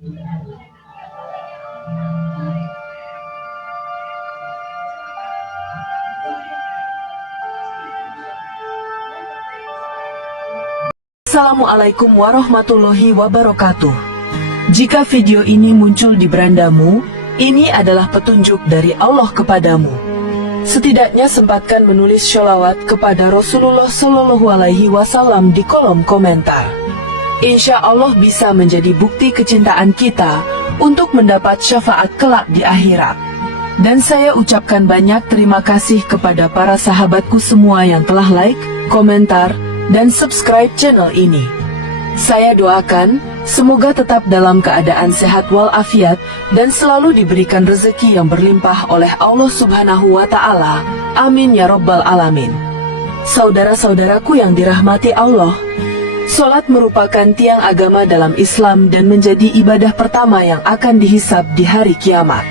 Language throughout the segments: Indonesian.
Assalamualaikum warahmatullahi wabarakatuh. Jika video ini muncul di berandamu, ini adalah petunjuk dari Allah kepadamu. Setidaknya sempatkan menulis sholawat kepada Rasulullah Shallallahu Alaihi Wasallam di kolom komentar. Insya Allah bisa menjadi bukti kecintaan kita untuk mendapat syafaat kelak di akhirat. Dan saya ucapkan banyak terima kasih kepada para sahabatku semua yang telah like, komentar, dan subscribe channel ini. Saya doakan, semoga tetap dalam keadaan sehat walafiat dan selalu diberikan rezeki yang berlimpah oleh Allah Subhanahu wa Ta'ala. Amin ya Rabbal Alamin. Saudara-saudaraku yang dirahmati Allah, sholat merupakan tiang agama dalam Islam dan menjadi ibadah pertama yang akan dihisab di hari kiamat.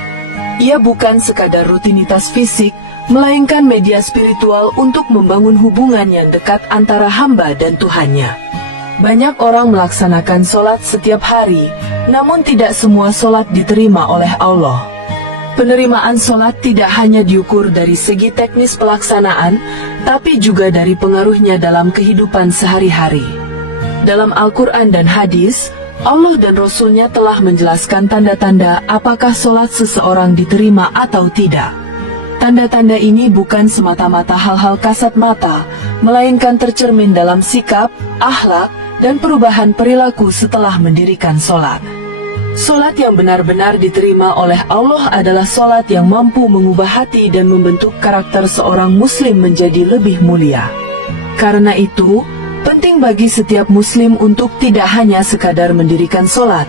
Ia bukan sekadar rutinitas fisik, melainkan media spiritual untuk membangun hubungan yang dekat antara hamba dan Tuhannya. Banyak orang melaksanakan sholat setiap hari, namun tidak semua sholat diterima oleh Allah. Penerimaan sholat tidak hanya diukur dari segi teknis pelaksanaan, tapi juga dari pengaruhnya dalam kehidupan sehari-hari. Dalam Al-Quran dan hadis, Allah dan Rasul-Nya telah menjelaskan tanda-tanda apakah sholat seseorang diterima atau tidak. Tanda-tanda ini bukan semata-mata hal-hal kasat mata, melainkan tercermin dalam sikap, akhlak, dan perubahan perilaku setelah mendirikan sholat. Sholat yang benar-benar diterima oleh Allah adalah sholat yang mampu mengubah hati dan membentuk karakter seorang muslim menjadi lebih mulia. Karena itu, penting bagi setiap muslim untuk tidak hanya sekadar mendirikan sholat,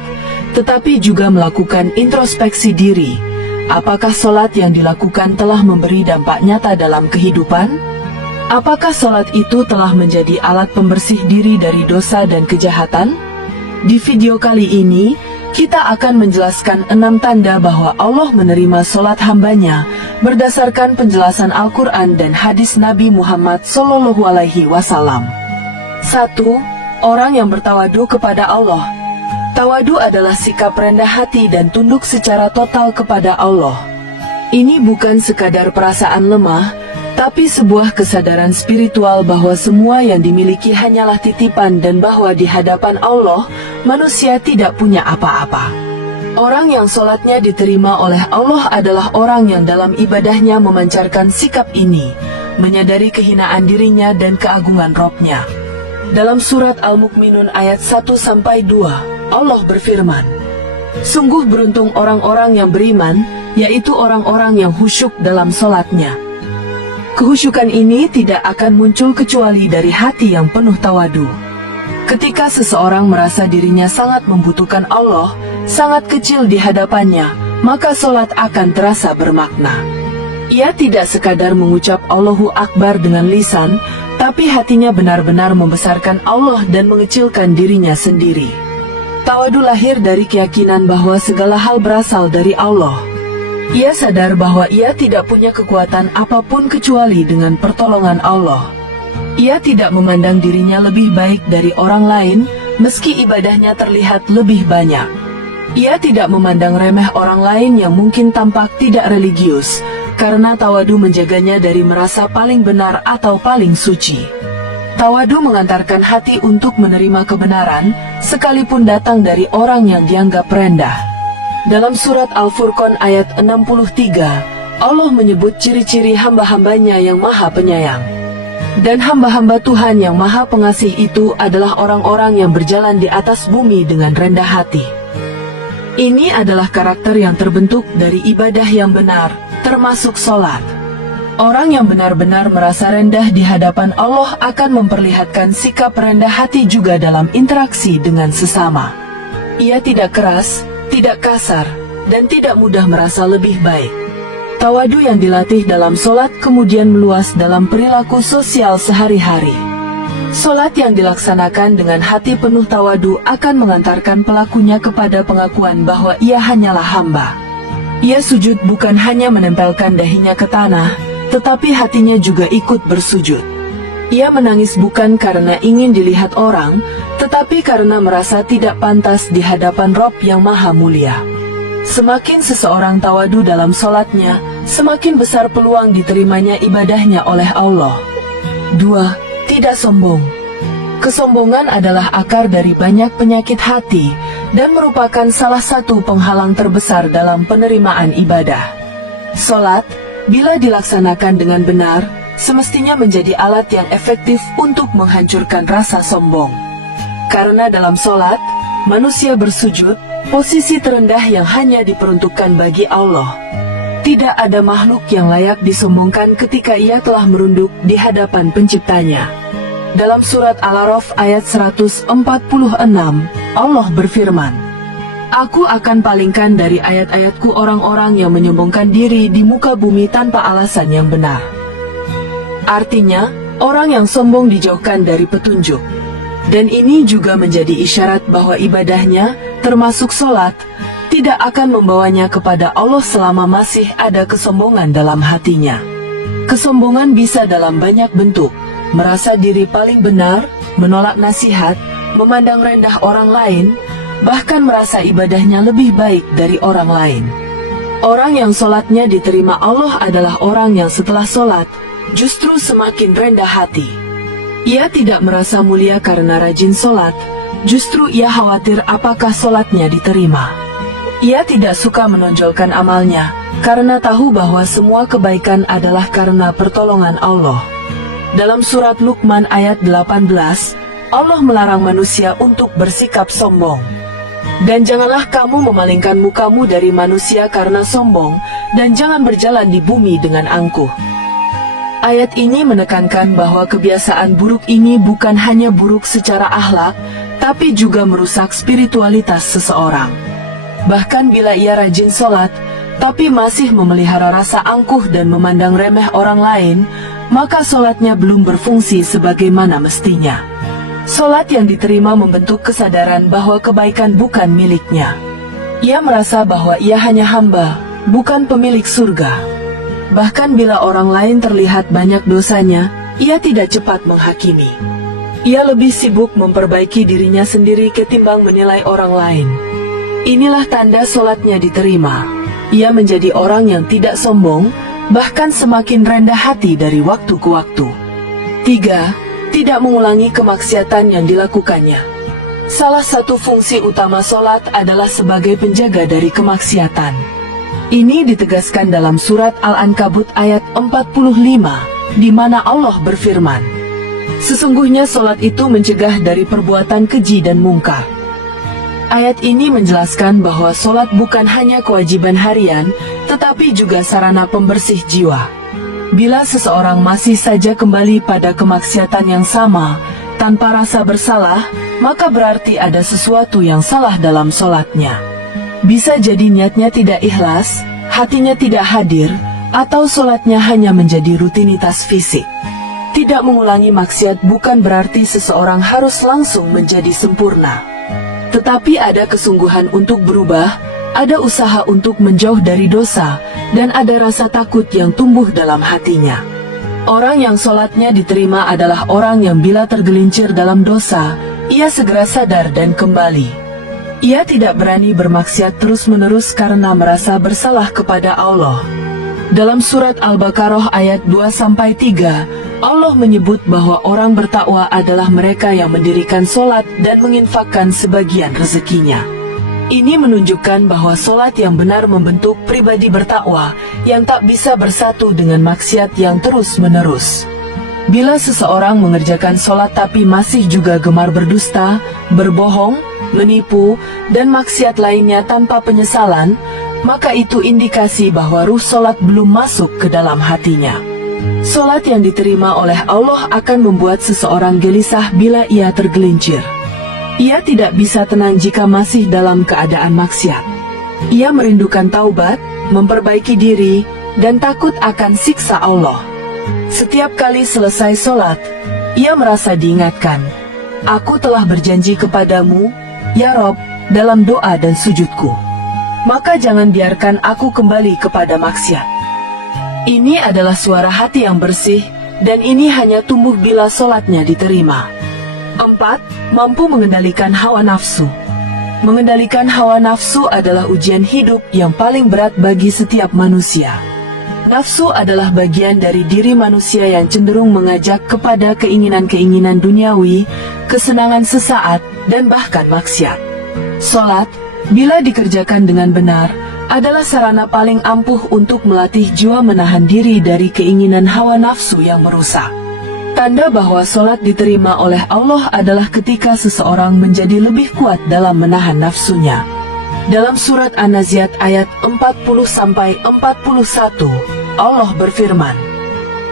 tetapi juga melakukan introspeksi diri. Apakah sholat yang dilakukan telah memberi dampak nyata dalam kehidupan? Apakah sholat itu telah menjadi alat pembersih diri dari dosa dan kejahatan? Di video kali ini, kita akan menjelaskan 6 tanda bahwa Allah menerima sholat hambanya berdasarkan penjelasan Al-Quran dan hadis Nabi Muhammad SAW. 1. Orang yang bertawadu kepada Allah. Tawadu adalah sikap rendah hati dan tunduk secara total kepada Allah. Ini bukan sekadar perasaan lemah, tapi sebuah kesadaran spiritual bahwa semua yang dimiliki hanyalah titipan dan bahwa di hadapan Allah, manusia tidak punya apa-apa. Orang yang sholatnya diterima oleh Allah adalah orang yang dalam ibadahnya memancarkan sikap ini, menyadari kehinaan dirinya dan keagungan Robnya. Dalam surat Al-Mu'minun ayat 1-2, Allah berfirman, "Sungguh beruntung orang-orang yang beriman, yaitu orang-orang yang khusyuk dalam sholatnya." Kehusyukan ini tidak akan muncul kecuali dari hati yang penuh tawadu. Ketika seseorang merasa dirinya sangat membutuhkan Allah, sangat kecil di hadapannya, maka sholat akan terasa bermakna. Ia tidak sekadar mengucap Allahu Akbar dengan lisan, tapi hatinya benar-benar membesarkan Allah dan mengecilkan dirinya sendiri. Tawadu lahir dari keyakinan bahwa segala hal berasal dari Allah. Ia sadar bahwa ia tidak punya kekuatan apapun kecuali dengan pertolongan Allah. Ia tidak memandang dirinya lebih baik dari orang lain, meski ibadahnya terlihat lebih banyak. Ia tidak memandang remeh orang lain yang mungkin tampak tidak religius, karena tawadu menjaganya dari merasa paling benar atau paling suci. Tawadu mengantarkan hati untuk menerima kebenaran, sekalipun datang dari orang yang dianggap rendah. Dalam surat Al-Furqan ayat 63, Allah menyebut ciri-ciri hamba-hambanya yang maha penyayang. Dan hamba-hamba Tuhan yang maha pengasih itu adalah orang-orang yang berjalan di atas bumi dengan rendah hati. Ini adalah karakter yang terbentuk dari ibadah yang benar, termasuk sholat. Orang yang benar-benar merasa rendah di hadapan Allah akan memperlihatkan sikap rendah hati juga dalam interaksi dengan sesama. Ia tidak keras, tidak kasar, dan tidak mudah merasa lebih baik. Tawadu yang dilatih dalam sholat kemudian meluas dalam perilaku sosial sehari-hari. Sholat yang dilaksanakan dengan hati penuh tawadu akan mengantarkan pelakunya kepada pengakuan bahwa ia hanyalah hamba. Ia sujud bukan hanya menempelkan dahinya ke tanah, tetapi hatinya juga ikut bersujud. Ia menangis bukan karena ingin dilihat orang, tetapi karena merasa tidak pantas di hadapan Rob yang Maha Mulia. Semakin seseorang tawadu dalam solatnya, semakin besar peluang diterimanya ibadahnya oleh Allah. 2. Tidak sombong. Kesombongan adalah akar dari banyak penyakit hati dan merupakan salah satu penghalang terbesar dalam penerimaan ibadah. Solat, bila dilaksanakan dengan benar, semestinya menjadi alat yang efektif untuk menghancurkan rasa sombong. Karena dalam solat, manusia bersujud, posisi terendah yang hanya diperuntukkan bagi Allah. Tidak ada makhluk yang layak disombongkan ketika ia telah merunduk di hadapan penciptanya. Dalam surat Al-A'raf ayat 146, Allah berfirman, "Aku akan palingkan dari ayat-ayatku orang-orang yang menyombongkan diri di muka bumi tanpa alasan yang benar." Artinya, orang yang sombong dijauhkan dari petunjuk. Dan ini juga menjadi isyarat bahwa ibadahnya, termasuk solat, tidak akan membawanya kepada Allah selama masih ada kesombongan dalam hatinya. Kesombongan bisa dalam banyak bentuk, merasa diri paling benar, menolak nasihat, memandang rendah orang lain, bahkan merasa ibadahnya lebih baik dari orang lain. Orang yang solatnya diterima Allah adalah orang yang setelah solat, justru semakin rendah hati. Ia tidak merasa mulia karena rajin solat, justru ia khawatir apakah solatnya diterima. Ia tidak suka menonjolkan amalnya, karena tahu bahwa semua kebaikan adalah karena pertolongan Allah. Dalam surat Luqman ayat 18, Allah melarang manusia untuk bersikap sombong. Dan janganlah kamu memalingkan mukamu dari manusia karena sombong, dan jangan berjalan di bumi dengan angkuh. Ayat ini menekankan bahwa kebiasaan buruk ini bukan hanya buruk secara akhlak, tapi juga merusak spiritualitas seseorang. Bahkan bila ia rajin solat, tapi masih memelihara rasa angkuh dan memandang remeh orang lain, maka solatnya belum berfungsi sebagaimana mestinya. Solat yang diterima membentuk kesadaran bahwa kebaikan bukan miliknya. Ia merasa bahwa ia hanya hamba, bukan pemilik surga. Bahkan bila orang lain terlihat banyak dosanya, ia tidak cepat menghakimi. Ia lebih sibuk memperbaiki dirinya sendiri ketimbang menilai orang lain. Inilah tanda solatnya diterima. Ia menjadi orang yang tidak sombong, bahkan semakin rendah hati dari waktu ke waktu. 3. Tidak mengulangi kemaksiatan yang dilakukannya. Salah satu fungsi utama solat adalah sebagai penjaga dari kemaksiatan. Ini ditegaskan dalam surat Al-Ankabut ayat 45, di mana Allah berfirman, "Sesungguhnya solat itu mencegah dari perbuatan keji dan mungkar." Ayat ini menjelaskan bahwa solat bukan hanya kewajiban harian, tetapi juga sarana pembersih jiwa. Bila seseorang masih saja kembali pada kemaksiatan yang sama, tanpa rasa bersalah, maka berarti ada sesuatu yang salah dalam solatnya. Bisa jadi niatnya tidak ikhlas, hatinya tidak hadir, atau solatnya hanya menjadi rutinitas fisik. Tidak mengulangi maksiat bukan berarti seseorang harus langsung menjadi sempurna. Tetapi ada kesungguhan untuk berubah, ada usaha untuk menjauh dari dosa, dan ada rasa takut yang tumbuh dalam hatinya. Orang yang solatnya diterima adalah orang yang bila tergelincir dalam dosa, ia segera sadar dan kembali. Ia tidak berani bermaksiat terus-menerus karena merasa bersalah kepada Allah. Dalam surat Al-Baqarah ayat 2-3, Allah menyebut bahwa orang bertakwa adalah mereka yang mendirikan solat dan menginfakkan sebagian rezekinya. Ini menunjukkan bahwa solat yang benar membentuk pribadi bertakwa yang tak bisa bersatu dengan maksiat yang terus-menerus. Bila seseorang mengerjakan solat tapi masih juga gemar berdusta, berbohong, menipu, dan maksiat lainnya tanpa penyesalan, maka itu indikasi bahwa ruh solat belum masuk ke dalam hatinya. Solat yang diterima oleh Allah akan membuat seseorang gelisah bila ia tergelincir. Ia tidak bisa tenang jika masih dalam keadaan maksiat. Ia merindukan taubat, memperbaiki diri, dan takut akan siksa Allah. Setiap kali selesai solat, ia merasa diingatkan, "Aku telah berjanji kepadamu, ya Rob, dalam doa dan sujudku. Maka jangan biarkan aku kembali kepada maksiat." Ini adalah suara hati yang bersih, dan ini hanya tumbuh bila solatnya diterima. 4. 4. Mampu mengendalikan hawa nafsu. Mengendalikan hawa nafsu adalah ujian hidup yang paling berat bagi setiap manusia. Nafsu adalah bagian dari diri manusia yang cenderung mengajak kepada keinginan-keinginan duniawi, kesenangan sesaat, dan bahkan maksiat. Salat, bila dikerjakan dengan benar, adalah sarana paling ampuh untuk melatih jiwa menahan diri dari keinginan hawa nafsu yang merusak. Tanda bahwa salat diterima oleh Allah adalah ketika seseorang menjadi lebih kuat dalam menahan nafsunya. Dalam surat An-Naziat ayat 40-41, Allah berfirman,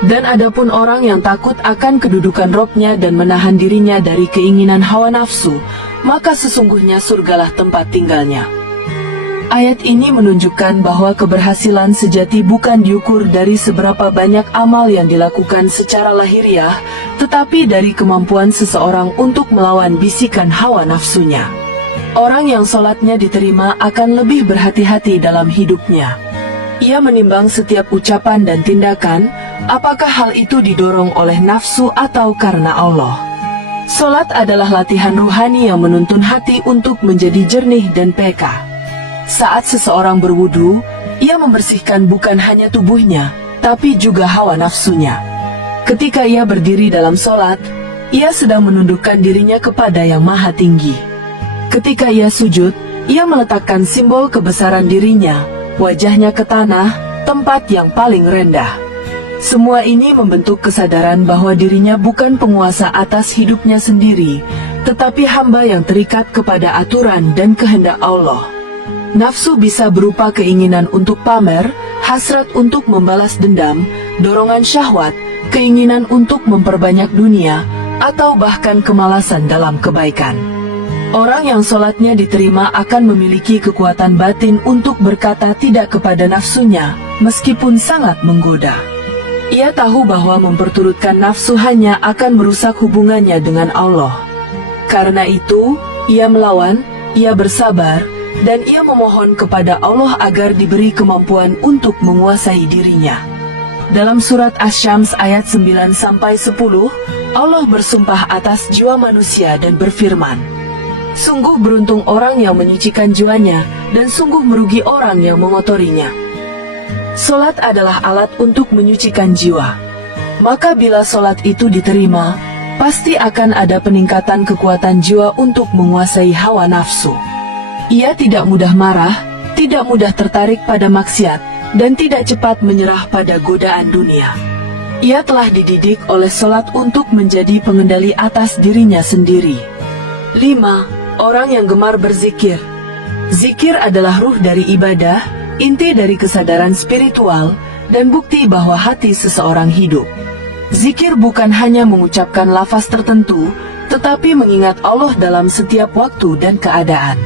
"Dan adapun orang yang takut akan kedudukan Robnya dan menahan dirinya dari keinginan hawa nafsu, maka sesungguhnya surgalah tempat tinggalnya." Ayat ini menunjukkan bahwa keberhasilan sejati bukan diukur dari seberapa banyak amal yang dilakukan secara lahiriah, tetapi dari kemampuan seseorang untuk melawan bisikan hawa nafsunya. Orang yang salatnya diterima akan lebih berhati-hati dalam hidupnya. Ia menimbang setiap ucapan dan tindakan, apakah hal itu didorong oleh nafsu atau karena Allah. Salat adalah latihan ruhani yang menuntun hati untuk menjadi jernih dan peka. Saat seseorang berwudu, ia membersihkan bukan hanya tubuhnya, tapi juga hawa nafsunya. Ketika ia berdiri dalam salat, ia sedang menundukkan dirinya kepada Yang Maha Tinggi. Ketika ia sujud, ia meletakkan simbol kebesaran dirinya, wajahnya ke tanah, tempat yang paling rendah. Semua ini membentuk kesadaran bahwa dirinya bukan penguasa atas hidupnya sendiri, tetapi hamba yang terikat kepada aturan dan kehendak Allah. Nafsu bisa berupa keinginan untuk pamer, hasrat untuk membalas dendam, dorongan syahwat, keinginan untuk memperbanyak dunia, atau bahkan kemalasan dalam kebaikan. Orang yang salatnya diterima akan memiliki kekuatan batin untuk berkata tidak kepada nafsunya, meskipun sangat menggoda. Ia tahu bahwa memperturutkan nafsu hanya akan merusak hubungannya dengan Allah. Karena itu, ia melawan, ia bersabar, dan ia memohon kepada Allah agar diberi kemampuan untuk menguasai dirinya. Dalam surat Asy-Syams ayat 9-10, Allah bersumpah atas jiwa manusia dan berfirman, "Sungguh beruntung orang yang menyucikan jiwanya, dan sungguh merugi orang yang mengotorinya." Salat adalah alat untuk menyucikan jiwa. Maka bila salat itu diterima, pasti akan ada peningkatan kekuatan jiwa untuk menguasai hawa nafsu. Ia tidak mudah marah, tidak mudah tertarik pada maksiat, dan tidak cepat menyerah pada godaan dunia. Ia telah dididik oleh salat untuk menjadi pengendali atas dirinya sendiri. 5. Orang yang gemar berzikir. Zikir adalah ruh dari ibadah, inti dari kesadaran spiritual, dan bukti bahwa hati seseorang hidup. Zikir bukan hanya mengucapkan lafaz tertentu, tetapi mengingat Allah dalam setiap waktu dan keadaan.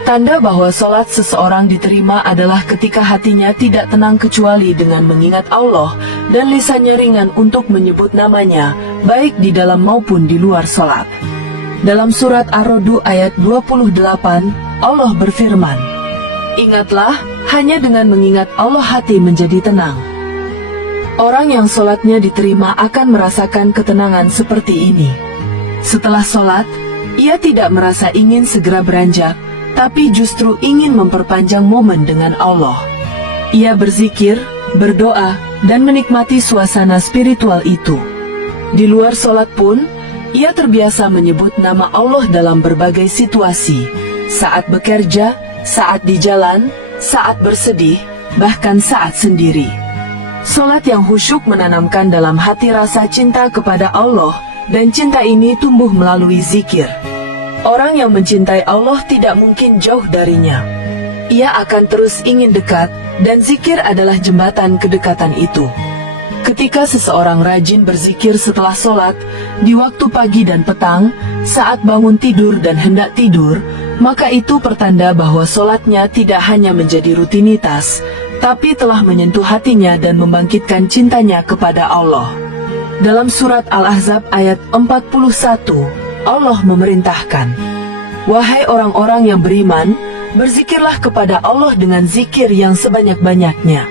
Tanda bahwa salat seseorang diterima adalah ketika hatinya tidak tenang kecuali dengan mengingat Allah, dan lisannya ringan untuk menyebut namanya, baik di dalam maupun di luar salat. Dalam surat Ar-Ra'd ayat 28, Allah berfirman, "Ingatlah, hanya dengan mengingat Allah hati menjadi tenang." Orang yang salatnya diterima akan merasakan ketenangan seperti ini. Setelah salat, ia tidak merasa ingin segera beranjak, tapi justru ingin memperpanjang momen dengan Allah. Ia berzikir, berdoa, dan menikmati suasana spiritual itu. Di luar salat pun, ia terbiasa menyebut nama Allah dalam berbagai situasi, saat bekerja, saat di jalan, saat bersedih, bahkan saat sendiri. Salat yang khusyuk menanamkan dalam hati rasa cinta kepada Allah, dan cinta ini tumbuh melalui zikir. Orang yang mencintai Allah tidak mungkin jauh darinya. Ia akan terus ingin dekat, dan zikir adalah jembatan kedekatan itu. Ketika seseorang rajin berzikir setelah salat, di waktu pagi dan petang, saat bangun tidur dan hendak tidur, maka itu pertanda bahwa salatnya tidak hanya menjadi rutinitas, tapi telah menyentuh hatinya dan membangkitkan cintanya kepada Allah. Dalam surat Al-Ahzab ayat 41, Allah memerintahkan, "Wahai orang-orang yang beriman, berzikirlah kepada Allah dengan zikir yang sebanyak-banyaknya."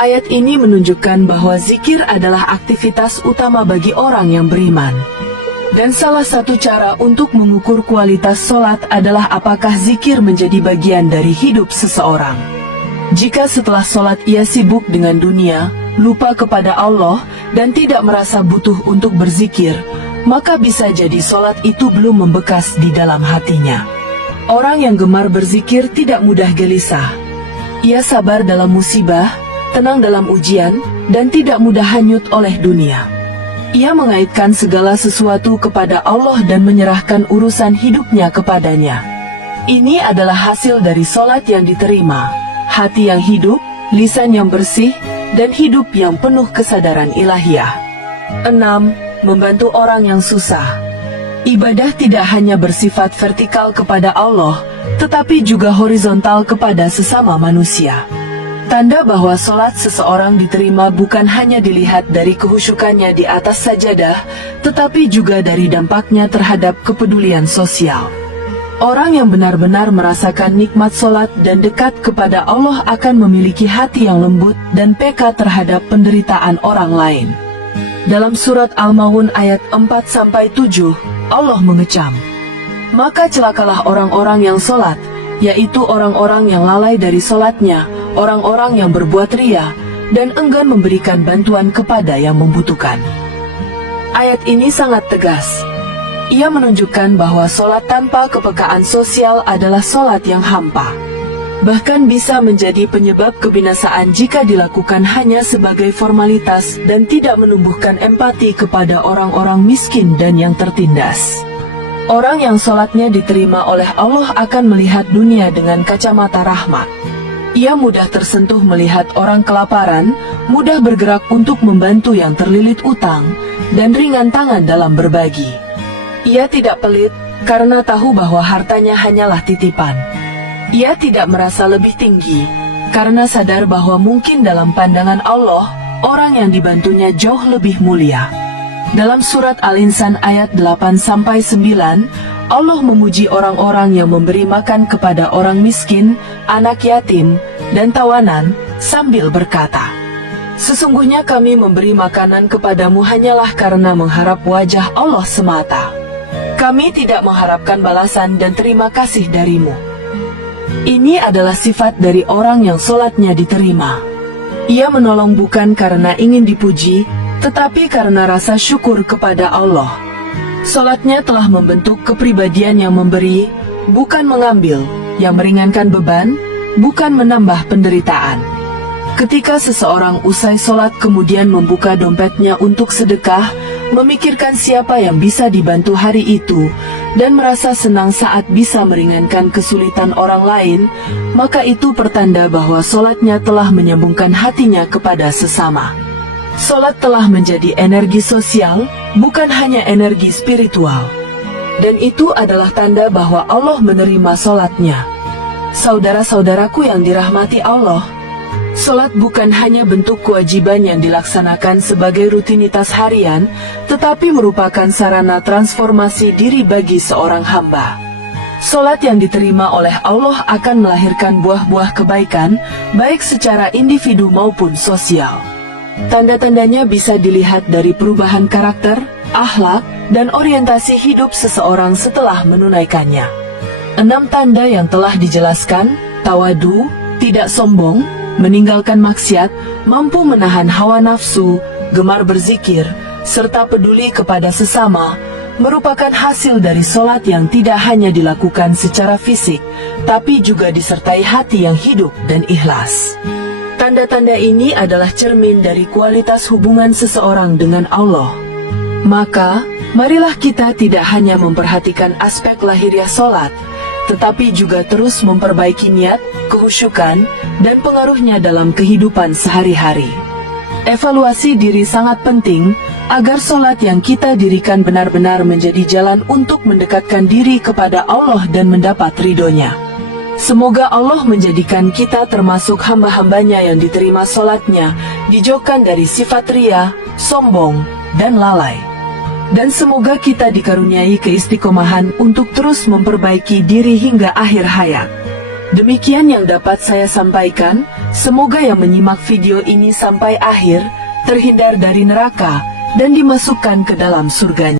Ayat ini menunjukkan bahwa zikir adalah aktivitas utama bagi orang yang beriman. Dan salah satu cara untuk mengukur kualitas solat adalah apakah zikir menjadi bagian dari hidup seseorang. Jika setelah solat ia sibuk dengan dunia, lupa kepada Allah, dan tidak merasa butuh untuk berzikir, maka bisa jadi solat itu belum membekas di dalam hatinya. Orang yang gemar berzikir tidak mudah gelisah. Ia sabar dalam musibah, tenang dalam ujian, dan tidak mudah hanyut oleh dunia. Ia mengaitkan segala sesuatu kepada Allah dan menyerahkan urusan hidupnya kepadanya. Ini adalah hasil dari solat yang diterima, hati yang hidup, lisan yang bersih, dan hidup yang penuh kesadaran ilahiyah. 6. Membantu orang yang susah. Ibadah tidak hanya bersifat vertikal kepada Allah, tetapi juga horizontal kepada sesama manusia. Tanda bahwa solat seseorang diterima bukan hanya dilihat dari kehusyukannya di atas sajadah, tetapi juga dari dampaknya terhadap kepedulian sosial. Orang yang benar-benar merasakan nikmat solat dan dekat kepada Allah akan memiliki hati yang lembut dan peka terhadap penderitaan orang lain. Dalam surat Al-Maun ayat 4-7, Allah mengecam, "Maka celakalah orang-orang yang solat, yaitu orang-orang yang lalai dari solatnya, orang-orang yang berbuat ria, dan enggan memberikan bantuan kepada yang membutuhkan." Ayat ini sangat tegas. Ia menunjukkan bahwa solat tanpa kepekaan sosial adalah solat yang hampa. Bahkan bisa menjadi penyebab kebinasaan jika dilakukan hanya sebagai formalitas dan tidak menumbuhkan empati kepada orang-orang miskin dan yang tertindas. Orang yang solatnya diterima oleh Allah akan melihat dunia dengan kacamata rahmat. Ia mudah tersentuh melihat orang kelaparan, mudah bergerak untuk membantu yang terlilit utang, dan ringan tangan dalam berbagi. Ia tidak pelit, karena tahu bahwa hartanya hanyalah titipan. Ia tidak merasa lebih tinggi, karena sadar bahwa mungkin dalam pandangan Allah, orang yang dibantunya jauh lebih mulia. Dalam surat Al-Insan ayat 8-9, Allah memuji orang-orang yang memberi makan kepada orang miskin, anak yatim, dan tawanan, sambil berkata, "Sesungguhnya kami memberi makanan kepadamu hanyalah karena mengharap wajah Allah semata. Kami tidak mengharapkan balasan dan terima kasih darimu." Ini adalah sifat dari orang yang solatnya diterima. Ia menolong bukan karena ingin dipuji, tetapi karena rasa syukur kepada Allah. Solatnya telah membentuk kepribadian yang memberi, bukan mengambil, yang meringankan beban, bukan menambah penderitaan. Ketika seseorang usai solat kemudian membuka dompetnya untuk sedekah, memikirkan siapa yang bisa dibantu hari itu, dan merasa senang saat bisa meringankan kesulitan orang lain, maka itu pertanda bahwa solatnya telah menyambungkan hatinya kepada sesama. Solat telah menjadi energi sosial, bukan hanya energi spiritual. Dan itu adalah tanda bahwa Allah menerima solatnya. Saudara-saudaraku yang dirahmati Allah, solat bukan hanya bentuk kewajiban yang dilaksanakan sebagai rutinitas harian, tetapi merupakan sarana transformasi diri bagi seorang hamba. Solat yang diterima oleh Allah akan melahirkan buah-buah kebaikan, baik secara individu maupun sosial. Tanda-tandanya bisa dilihat dari perubahan karakter, akhlak, dan orientasi hidup seseorang setelah menunaikannya. 6 tanda yang telah dijelaskan: tawadu, tidak sombong, meninggalkan maksiat, mampu menahan hawa nafsu, gemar berzikir, serta peduli kepada sesama, merupakan hasil dari solat yang tidak hanya dilakukan secara fisik, tapi juga disertai hati yang hidup dan ikhlas. Tanda-tanda ini adalah cermin dari kualitas hubungan seseorang dengan Allah. Maka, marilah kita tidak hanya memperhatikan aspek lahiriah solat, tetapi juga terus memperbaiki niat, kehusyukan, dan pengaruhnya dalam kehidupan sehari-hari. Evaluasi diri sangat penting, agar solat yang kita dirikan benar-benar menjadi jalan untuk mendekatkan diri kepada Allah dan mendapat ridhonya. Semoga Allah menjadikan kita termasuk hamba-hambanya yang diterima solatnya, dijauhkan dari sifat ria, sombong, dan lalai. Dan semoga kita dikaruniai keistiqomahan untuk terus memperbaiki diri hingga akhir hayat. Demikian yang dapat saya sampaikan, semoga yang menyimak video ini sampai akhir, terhindar dari neraka, dan dimasukkan ke dalam surganya.